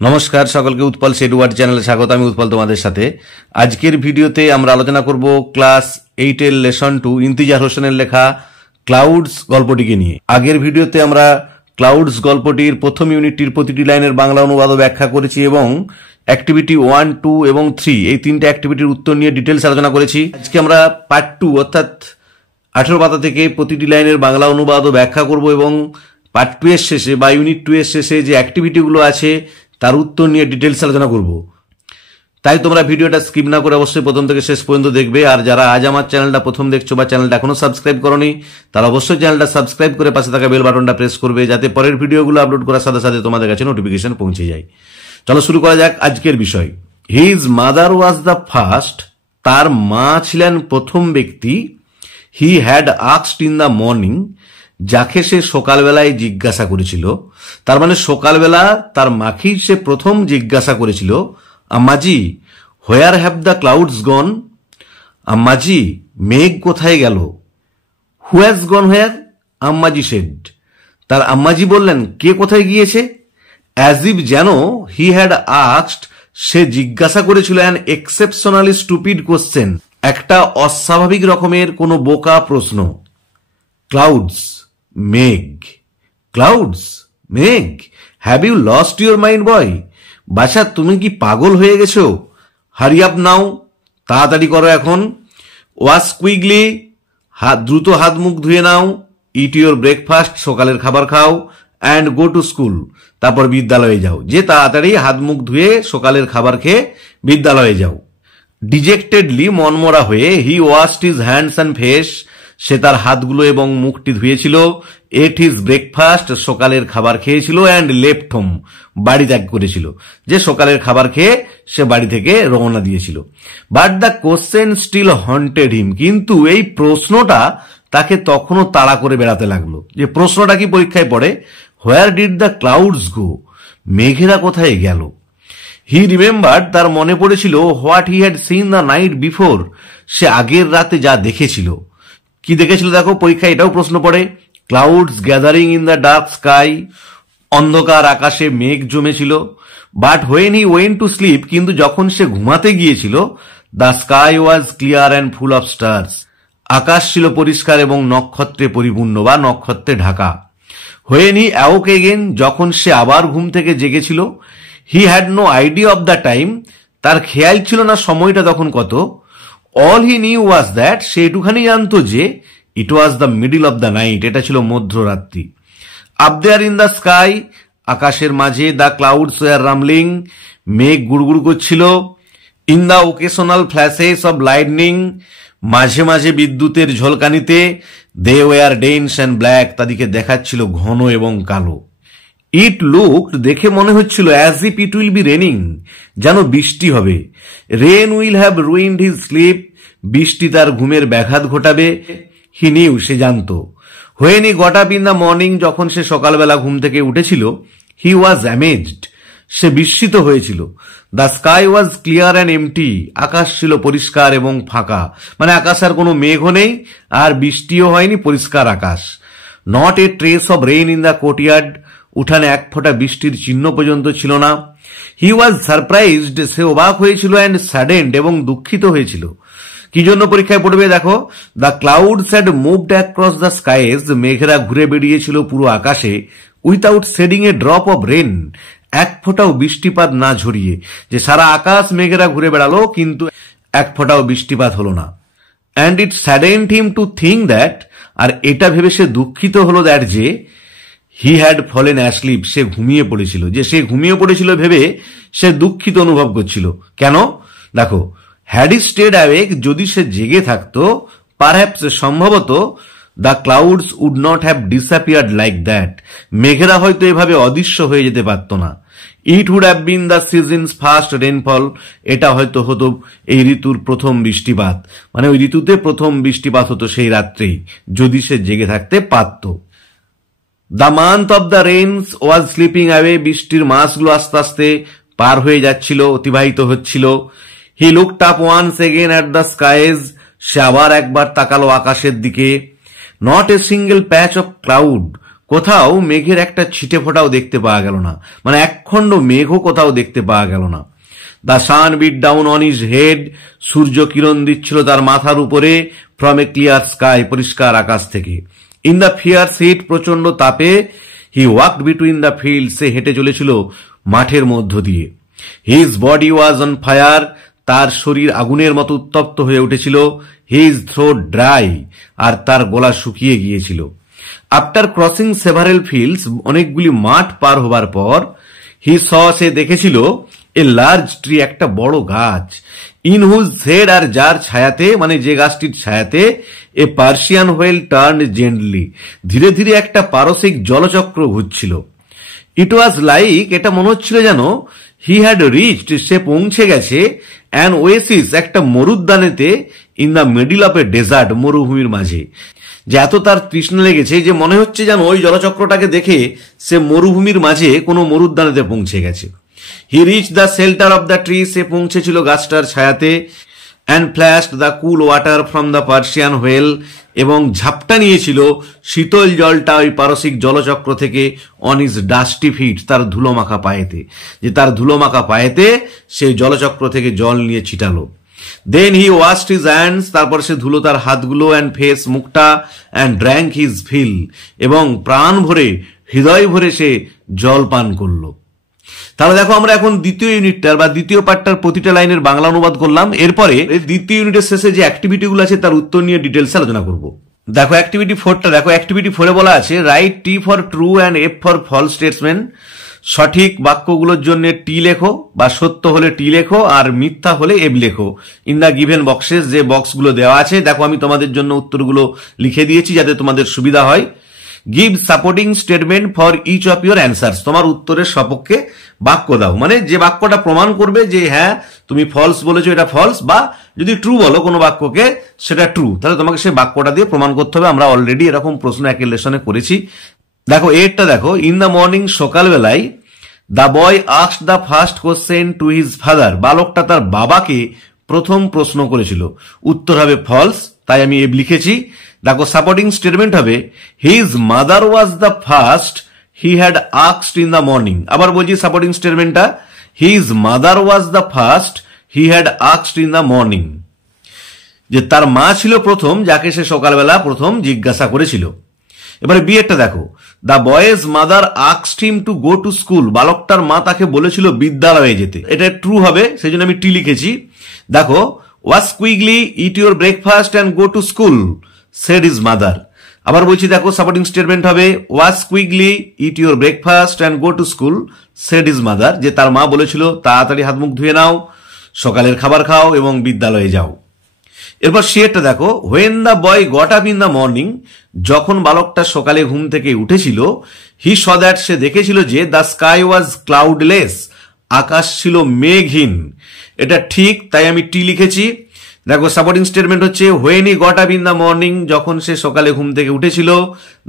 নমস্কার সকলকে উৎপল শেডওয়ার্ড চ্যানেলে স্বাগত। আমি উৎপল তোমাদের সাথে। আজকের ভিডিওতে আমরা আলোচনা করব ক্লাস 8 এর লেসন 2 ইন্তিজার হোসেনের লেখা ক্লাউডস গল্পটিকে নিয়ে। আগের ভিডিওতে আমরা ক্লাউডস গল্পটির প্রথম ইউনিটটির প্রতিটি লাইনের বাংলা অনুবাদ ব্যাখ্যা করেছি এবং অ্যাক্টিভিটি 1, 2 এবং 3 এই তিনটে অ্যাক্টিভিটির উত্তর নিয়ে ডিটেলস আলোচনা করেছি। আজকে আমরা পার্ট 2 অর্থাৎ 18 পাতা থেকে প্রতিটি লাইনের বাংলা অনুবাদ ব্যাখ্যা করব এবং পার্ট 2 এর শেষে বা ইউনিট 2 এর শেষে যে অ্যাক্টিভিটিগুলো আছে তার উত্তর নিয়ে ডিটেলস আলোচনা করব। তাই তোমরা ভিডিওটা স্কিপ না করে অবশ্যই প্রথম থেকে শেষ পর্যন্ত দেখবে। আর যারা আজ আমার চ্যানেলটা প্রথম দেখছো বা চ্যানেলটা এখনো সাবস্ক্রাইব করোনি তারা অবশ্যই চ্যানেলটা সাবস্ক্রাইব করে পাশে থাকা বেল বাটনটা প্রেস করবে, যাতে পরের ভিডিওগুলো আপলোড করার সাথে সাথে তোমাদের কাছে নোটিফিকেশন পৌঁছে যায়। চলো শুরু করা যাক আজকের বিষয়। His mother was the first, তার মা ছিলেন প্রথম ব্যক্তি। হি had asked in the morning, যাকে সে সকালবেলায় জিজ্ঞাসা করেছিল। তার মানে সকালবেলা তার মাকেই সে প্রথম জিজ্ঞাসা করেছিল, আম্মাজি হোয়ার হ্যাভ দ্য ক্লাউডস গন, আম্মাজি মেঘ কোথায় গেল। Who has gone where, আম্মাজি shed, তার আম্মাজি বললেন কে কোথায় গিয়েছে। অ্যাজ ইফ যেন হি হ্যাড আস্কড, সে জিজ্ঞাসা করেছিল অ্যান এক্সেপশনালি স্টুপিড কোশ্চেন, একটা অস্বাভাবিক রকমের কোনো বোকা প্রশ্ন। ক্লাউডস মেঘ, ক্লাউডস মেঘ, have you lost your mind boy, বাছা তুমি কি পাগল হয়ে গেছো। হারি আপ নাও, তাড়াতাড়ি করো এখন। ওয়াশ কুইকলি, দ্রুত হাত মুখ ধুয়ে নাও। ইট ইউর ব্রেকফাস্ট, সকালের খাবার খাও। অ্যান্ড গো টু স্কুল, তারপর বিদ্যালয়ে যাও। যে তাড়াতাড়ি হাত মুখ ধুয়ে সকালের খাবার খেয়ে বিদ্যালয়ে যাও। ডিজেক্টেডলি, মনমরা হয়ে, he washed his hands and face, সে তার হাতগুলো এবং মুখটি ধুয়েছিল। এট হিজ ব্রেকফাস্ট, সকালের খাবার খেয়েছিল। অ্যান্ড লেফট হোম, বাড়ি ত্যাগ করেছিল। যে সকালের খাবার খেয়ে সে বাড়ি থেকে রওনা দিয়েছিল। But the question still haunted him, কিন্তু এই প্রশ্নটা তাকে তখনও তাড়া করে বেড়াতে লাগলো। যে প্রশ্নটা কি পরীক্ষায় পড়ে, where did the clouds go, মেঘেরা কোথায় গেল। হি রিমেম্বার্ড, তার মনে পড়েছিল, what he had seen the night before, সে আগের রাতে যা দেখেছিল। কি দেখেছিল দেখো, পরীক্ষায় এটাও প্রশ্ন পড়ে। Clouds gathering in the dark sky, অন্ধকার আকাশে মেঘ জমেছিল। But when he went to sleep, কিন্তু যখন সে ঘুমাতে গিয়েছিল, the sky was clear and full of stars, আকাশ ছিল পরিষ্কার এবং নক্ষত্রে পরিপূর্ণ বা নক্ষত্রে ঢাকা। হোয়েন হি অ্যাওক এগেন, যখন সে আবার ঘুম থেকে জেগেছিল। He had no idea of the time, তার খেয়াল ছিল না সময়টা তখন কত। All he knew was that, সে এটুখানি জানতো যে it was the middle of the night, এটা ছিল মধ্যরাত্রি। Up there in the sky, আকাশের মাঝে, দ্য ক্লাউডস ওয়ার রামলিং, মেঘ গুড়গুড় করছিল। In the occasional flashes of lightning, মাঝে মাঝে বিদ্যুতের ঝলকানিতে। They were dense and black, তাদেরকে দেখাচ্ছিল ঘন এবং কালো। ইট লুকড, দেখে মনে হচ্ছিল, as if it will be raining, যেন বৃষ্টি হবে। Rain will have ruined his sleep, বৃষ্টি তার ঘুমের ব্যাঘাত ঘটাবে। হি নিউ, সে জানত। When he got up in the morning, যখন সে সকালবেলা ঘুম থেকে উঠেছিল। হি ওয়াজ অ্যামেজড, সে বিস্মিত হয়েছিল। The sky was clear and empty, আকাশ ছিল পরিষ্কার এবং ফাঁকা, মানে আকাশ আর কোনো মেঘও নেই আর বৃষ্টিও হয়নি, পরিষ্কার আকাশ। Not a trace of rain in the courtyard, উঠানে এক ফোঁটা বৃষ্টির চিহ্ন পর্যন্ত ছিল না। হি ওয়াজ সারপ্রাইজড, সে অবাক হয়েছিল। অ্যান্ড স্যাডেন্ড, এবং দুঃখিত হয়েছিল। কি জন্য পরীক্ষায় পড়বে দেখো, the clouds had moved across the skies, মেঘেরা ঘুরে বেরিয়েছিল পুরো আকাশে। Without shedding a drop of rain, এক ফোঁটাও বৃষ্টিপাত না ঝরিয়ে। যে সারা আকাশ মেঘেরা ঘুরে বেড়ালো কিন্তু এক ফোঁটাও বৃষ্টিপাত হলো না। And it saddened him to think that, আর এটা ভেবে সে দুঃখিত হলো দ্যাট, যে হি হ্যাড ফলেন অ্যাসলিপ, সে ঘুমিয়ে পড়েছিল। যে সে ঘুমিয়ে পড়েছিল ভেবে সে দুঃখিত অনুভব করছিল। কেন দেখো, হ্যাড হি স্টেড অ্যাওয়েক, যদি সে জেগে থাকতো, পারহ্যাপস সম্ভবত, the clouds would not have disappeared like that, মেঘেরা হয়তো এভাবে অদৃশ্য হয়ে যেতে পারত না। It would have been the season's first rainfall, এটা হয়তো হতো এই ঋতুর প্রথম বৃষ্টিপাত, মানে ওই ঋতুতে প্রথম বৃষ্টিপাত হতো সেই রাত্রেই, যদি সে জেগে থাকতে পারত। The month of the rains was slipping away, বৃষ্টির মাসগুলো আস্তে আস্তে পার হয়ে যাচ্ছিল, অতিবাহিত হচ্ছিল। He looked up once again at the skies, সে আবার একবার তাকালো আকাশের দিকে। Not a single patch of cloud, কোথাও মেঘের একটা ছিটে ফোঁটাও দেখতে পাওয়া গেল না, মানে একখণ্ড মেঘও কোথাও দেখতে পাওয়া গেল না। The sun beat down on his head, সূর্য কিরণ দিচ্ছিল তার মাথার উপরে, ফ্রম এ ক্লিয়ার স্কাই, পরিষ্কার আকাশ থেকে। ইন দ্য ফিয়ার্স হিট, প্রচন্ড তাপে, হি ওয়াকড বিটুইন দ্য ফিল্ড, সে হেঁটে চলেছিল মাঠের মধ্য দিয়ে। His body was on fire, তার শরীর আগুনের মতো উত্তপ্ত হয়ে উঠেছিল। হিজ থ্রোট ড্রাই, আর তার গলা শুকিয়ে গিয়েছিল। আফটার ক্রসিং সেভারেল ফিল্ডস, অনেকগুলি মাঠ পার হবার পর, হি স, সে দেখেছিল, এ লার্জ ট্রি, একটা বড় গাছ, ইন হুজ শেড, আর যার ছায়াতে, মানে যে গাছটির ছায়াতে, এ পার্সিয়ান হোয়েল টার্ন জেন্টলি, ধীরে ধীরে একটা পারসিক জলচক্র ঘুরছিল। ইট ওয়াজ লাইক, এটা মনে হচ্ছিল যেন, হি হ্যাড রিচড, সে পৌঁছে গেছে, অ্যান ওয়েসিস, একটা মরুদ্যানেতে, in the middle of a desert, মরুভূমির মাঝে। যে এত তার তৃষ্ণা লেগেছে যে মনে হচ্ছে যেন ওই জলচক্রটাকে দেখে সে মরুভূমির মাঝে কোনো মরুদ্যানেতে পৌঁছে গেছে। He reach the shelter of the tree, সে পৌঁছেছিল গাছটার ছায়াতে। And flashed the cool water from the Persian wheel, এবং ঝাপটা নিয়েছিল শীতল জলটা ওই পারসিক জলচক্র থেকে, অন ইজ ডাস্টি ফিট, তার ধুলোমাখা পায়েতে, যে তার ধুলোমাখা পায়েতে সেই জলচক্র থেকে জল নিয়ে ছিটালো। দেন হি ওয়াশড হিজ হ্যান্ডস, তারপর সে ধুলো তার হাতগুলো, অ্যান্ড ফেস, মুখটা, অ্যান্ড ড্র্যাঙ্ক হিজ ফিল, এবং প্রাণ ভরে, হৃদয় ভরে সে জল পান করলো। তাহলে দেখো আমরা এখন দ্বিতীয় ইউনিটটার বা দ্বিতীয় পার্টটার প্রতিটা লাইনের বাংলা অনুবাদ করলাম। এরপরে দ্বিতীয় ইউনিটের শেষে যে অ্যাক্টিভিটিগুলো আছে তার উত্তর নিয়ে ডিটেলস আলোচনা করব। দেখো অ্যাক্টিভিটি 4টা দেখো। অ্যাক্টিভিটি 4-এ বলা আছে, write T for true and F for false statements. সঠিক বাক্যগুলোর জন্য টি লেখো, বা সত্য হলে টি লেখো, আর মিথ্যা হলে এফ লেখো, ইন দ্য গিভেন বক্সেস, যে বক্সগুলো দেওয়া আছে। দেখো আমি তোমাদের জন্য উত্তরগুলো লিখে দিয়েছি যাতে তোমাদের সুবিধা হয়। Give supporting statement for each of your answers, তোমার উত্তরের সপক্ষে বাক্য দাও, মানে যে বাক্যটা প্রমাণ করবে যে হ্যাঁ তুমি ফলস বলেছো, এটা ফলস, বা যদি ট্রু বলো কোনো বাক্যকে সেটা ট্রু, তাহলে তোমাকে সেই বাক্যটা দিয়ে প্রমাণ করতে হবে। আমরা অলরেডি এরকম প্রশ্ন একের লেসনে করেছি। দেখো এরটা দেখো, ইন দ্য মর্নিং, সকালবেলায়, the boy asked the first question to his father, বালকটা তার বাবাকে প্রথম প্রশ্ন করেছিল। উত্তর হবে ফলস, তাই আমি এফ লিখেছি। দেখো সাপোর্টিং স্টেটমেন্ট হবে, his mother was the first he had asked in the morning. আবার বলছি সাপোর্টিং স্টেটমেন্টটা, his mother was the first he had asked in the morning, যে তার মা ছিল প্রথম যাকে সে সকালবেলা প্রথম জিজ্ঞাসা করেছিল। এবারে বি এরটা দেখো, the boy's mother asked him to go to school, বালকটার মা তাকে বলেছিল বিদ্যালয়ে যেতে। এটা ট্রু হবে, সেই জন্য আমি টি লিখেছি। দেখো was quickly eat your breakfast and go to school said his mother. আবার বলছি দেখো সাপোর্টিং স্টেটমেন্ট হবে, was quickly eat your breakfast and go to school said his mother, যে তার মা বলেছিল তাড়াতাড়ি হাত মুখ ধুয়ে নাও, সকালের খাবার খাও এবং বিদ্যালয়ে যাও। এরপর সিয়েরটা দেখো, when the boy got up in the morning, যখন বালকটা সকালে ঘুম থেকে উঠেছিল, হি স দ্যাট, সে দেখেছিল যে, দ্য স্কাই ওয়াজ ক্লাউডলেস, আকাশ ছিল মেঘহীন। এটা ঠিক, তাই আমি টি লিখেছি। দেখো সাপোর্টিং স্টেটমেন্ট হচ্ছে, when he got up in the morning, যখন সে সকালে ঘুম থেকে উঠেছিল,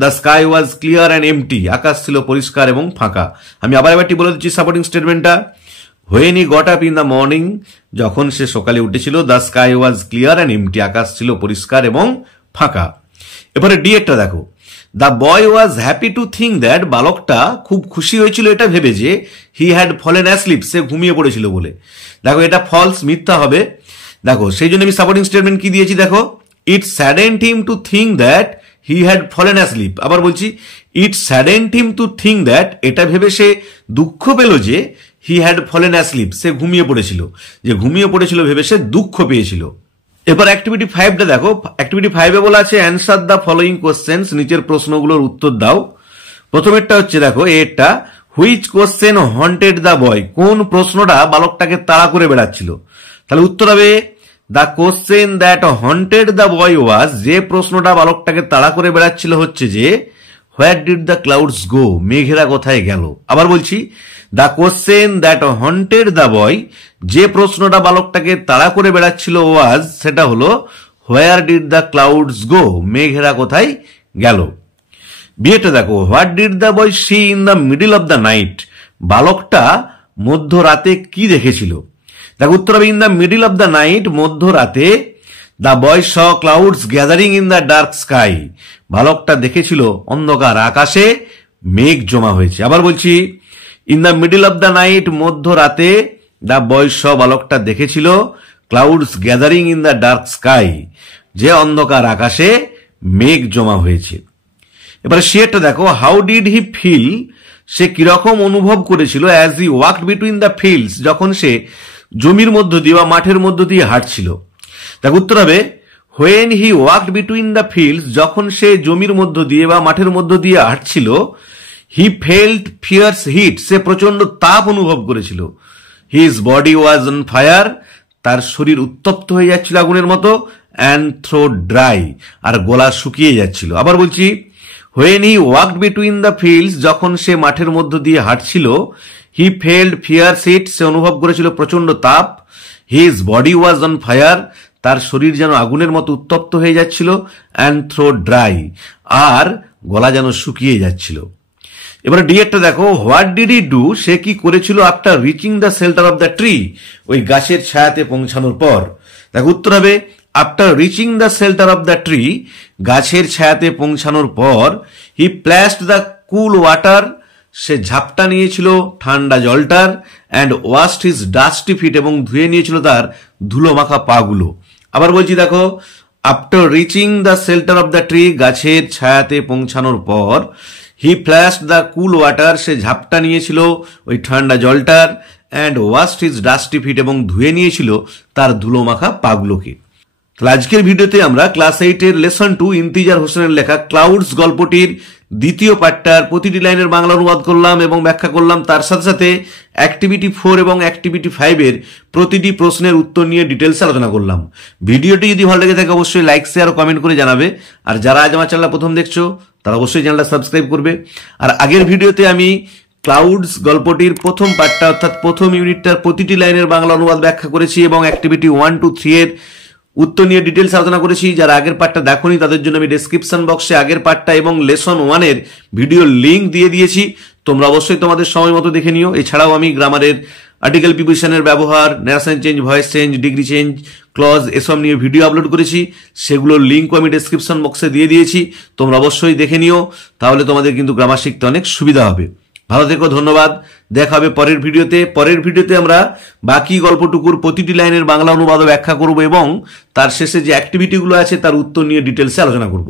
the sky was clear and empty, আকাশ ছিল পরিষ্কার এবং ফাঁকা। আমি আবার এবারটি বলে দিচ্ছি সাপোর্টিং স্টেটমেন্টটা, when he got up in the morning, যখন সে সকালে উঠেছিল, the sky was clear and empty, আকাশ ছিল পরিষ্কার এবং ফাঁকা। এবারে ডি একটা দেখো, the boy was happy to think that, বালকটা খুব খুশি হয়েছিল এটা ভেবে যে, হি হ্যাড ফলেন অ্যাসলিপ, সে ঘুমিয়ে পড়েছিল বলে। দেখো এটা ফলস, মিথ্যা হবে। দেখো সেই জন্য আমি সাপোর্টিং স্টেটমেন্ট কি দিয়েছি দেখো, it saddened him to think that he had fallen asleep. আবার বলছি, it saddened him to think that, এটা ভেবে সে দুঃখ পেল যে, হি হ্যাড ফলেন অ্যাসলিপ, সে ঘুমিয়ে পড়েছিল, যে ঘুমিয়ে পড়েছিল ভেবে সে দুঃখ পেয়েছিল। এবার অ্যাক্টিভিটি 5টা দেখো। অ্যাক্টিভিটি 5-এ বলা আছে, অ্যান্সার দ্য ফলোইং কোশ্চেন্স, নিচের প্রশ্নগুলোর উত্তর দাও। প্রথমেরটা হচ্ছে দেখো এটা, which question haunted the boy, কোন প্রশ্নটা বালকটাকে তাড়া করে বেড়াচ্ছিল। তাহলে উত্তর হবে, the question that haunted the boy was, যে প্রশ্নটা বালকটাকে তাড়া করে বেড়াচ্ছিল হচ্ছে যে, where did the clouds go, মেঘেরা কোথায় গেল। আবার বলছি, the question that haunted the boy, যে প্রশ্নটা বালকটাকে তাড়া করে বেড়াচ্ছিল ওয়াজ, সেটা হলো, where did the clouds go, মেঘেরা কোথায় গেল। বিয়েটা দেখো, what did the boy see in the middle of the night, বালকটা মধ্যরাতে কি দেখেছিল। দেখো উত্তর হবে, in the middle of the night, মধ্যরাতে, the boy saw clouds gathering in the dark sky, বালকটা দেখেছিল অন্ধকার আকাশে মেঘ জমা হয়েছে। আবার বলছি, in the middle of the night, মধ্য রাতে, দ্য বয় স, বালকটা দেখেছিল clouds gathering in the dark sky, যে অন্ধকার আকাশে মেঘ জমা হয়েছে। এবারে সেটা দেখো, হাউ ডিড হি ফিল, সে কিরকম অনুভব করেছিল, as he walked between the fields, যখন সে জমির মধ্য দিয়ে বা মাঠের মধ্য দিয়ে হাঁটছিল। দেখো উত্তর হবে, when he walked between the fields, যখন সে জমির মধ্য দিয়ে বা মাঠের মধ্য দিয়ে হাঁটছিল, হি ফেল্ট ফিয়ার্স হিট, সে প্রচন্ড তাপ অনুভব করেছিল। His body was on fire, তার শরীর উত্তপ্ত হয়ে যাচ্ছিল আগুনের মতো, অ্যান্ড থ্রোট ড্রাই, আর গলা শুকিয়ে যাচ্ছিল। আবার বলছি, when he walked between the fields, যখন সে মাঠের মধ্য দিয়ে হাঁটছিল, হি ফেল্ট ফিয়ার্স হিট, সে অনুভব করেছিল প্রচন্ড তাপ। His body was on fire, তার শরীর যেন আগুনের মতো উত্তপ্ত হয়ে যাচ্ছিল, অ্যান্ড থ্রোট ড্রাই, আর গলা যেন শুকিয়ে যাচ্ছিল। এবারে ডি একটা দেখো, হোয়াট ডিড হি ডু, সে কি করেছিল, after reaching the shelter of the tree, ওই গাছের ছায়াতে পৌঁছানোর পর। দেখো উত্তর হবে, after reaching the shelter of the tree, গাছের ছায়াতে পৌঁছানোর পর, হি প্ল্যাশড দ্য কুল ওয়াটার, সে ঝাপটা নিয়েছিল ঠান্ডা জলটার, and washed his dusty feet, এবং ধুয়ে নিয়েছিল তার ধুলো মাখা পাগুলো। আবার বলছি দেখো, after reaching the shelter of the tree, গাছের ছায়াতে পৌঁছানোর পর, হি ফ্ল্যাশড দ্য কুল ওয়াটার, সে ঝাপটা নিয়েছিল ওই ঠান্ডা জলটার, and washed his dusty feet, এবং ধুয়ে নিয়েছিল তার ধুলো মাখা পাগুলোকে। তাহলে আজকের ভিডিওতে আমরা ক্লাস 8-এর লেসন 2 ইন্তিজার হোসেনের লেখা ক্লাউডস গল্পটির দ্বিতীয় পার্টটার প্রতিটি লাইনের বাংলা অনুবাদ করলাম এবং ব্যাখ্যা করলাম। তার সাথে সাথে অ্যাক্টিভিটি 4 এবং অ্যাক্টিভিটি 5-এর প্রতিটি প্রশ্নের উত্তর নিয়ে ডিটেলস আলোচনা করলাম। ভিডিওটি যদি ভালো লেগে থাকে অবশ্যই লাইক, শেয়ার ও কমেন্ট করে জানাবে। আর যারা আজ আমার চ্যানেলটা প্রথম দেখছো তারা অবশ্যই চ্যানেলটা সাবস্ক্রাইব করবে। আর আগের ভিডিওতে আমি ক্লাউডস গল্পটির প্রথম পার্টটা অর্থাৎ প্রথম ইউনিটটার প্রতিটি লাইনের বাংলা অনুবাদ ব্যাখ্যা করেছি এবং অ্যাক্টিভিটি 1, 2, 3 এর উত্তর নিয়ে ডিটেলস আলোচনা করেছি। যারা আগের পার্টটা দেখোনি তাদের জন্য আমি ডেসক্রিপশন বক্সে আগের পার্টটা এবং লেসন 1 এর ভিডিওর লিঙ্ক দিয়ে দিয়েছি, তোমরা অবশ্যই তোমাদের সময় মতো দেখে নিও। এছাড়াও আমি গ্রামারের, আর্টিকেল প্রিপোজিশনের ব্যবহার, narration change, voice change, degree change, clause এসব নিয়ে ভিডিও আপলোড করেছি, সেগুলোর লিঙ্কও আমি ডেসক্রিপশন বক্সে দিয়ে দিয়েছি, তোমরা অবশ্যই দেখে নিও, তাহলে তোমাদের কিন্তু গ্রামার শিখতে অনেক সুবিধা হবে। ভালো থেকো, ধন্যবাদ। দেখা হবে পরের ভিডিওতে। পরের ভিডিওতে আমরা বাকি গল্পটুকুর প্রতিটি লাইনের বাংলা অনুবাদ ব্যাখ্যা করব এবং তার শেষে যে অ্যাক্টিভিটিগুলো আছে তার উত্তর নিয়ে ডিটেলসে আলোচনা করব।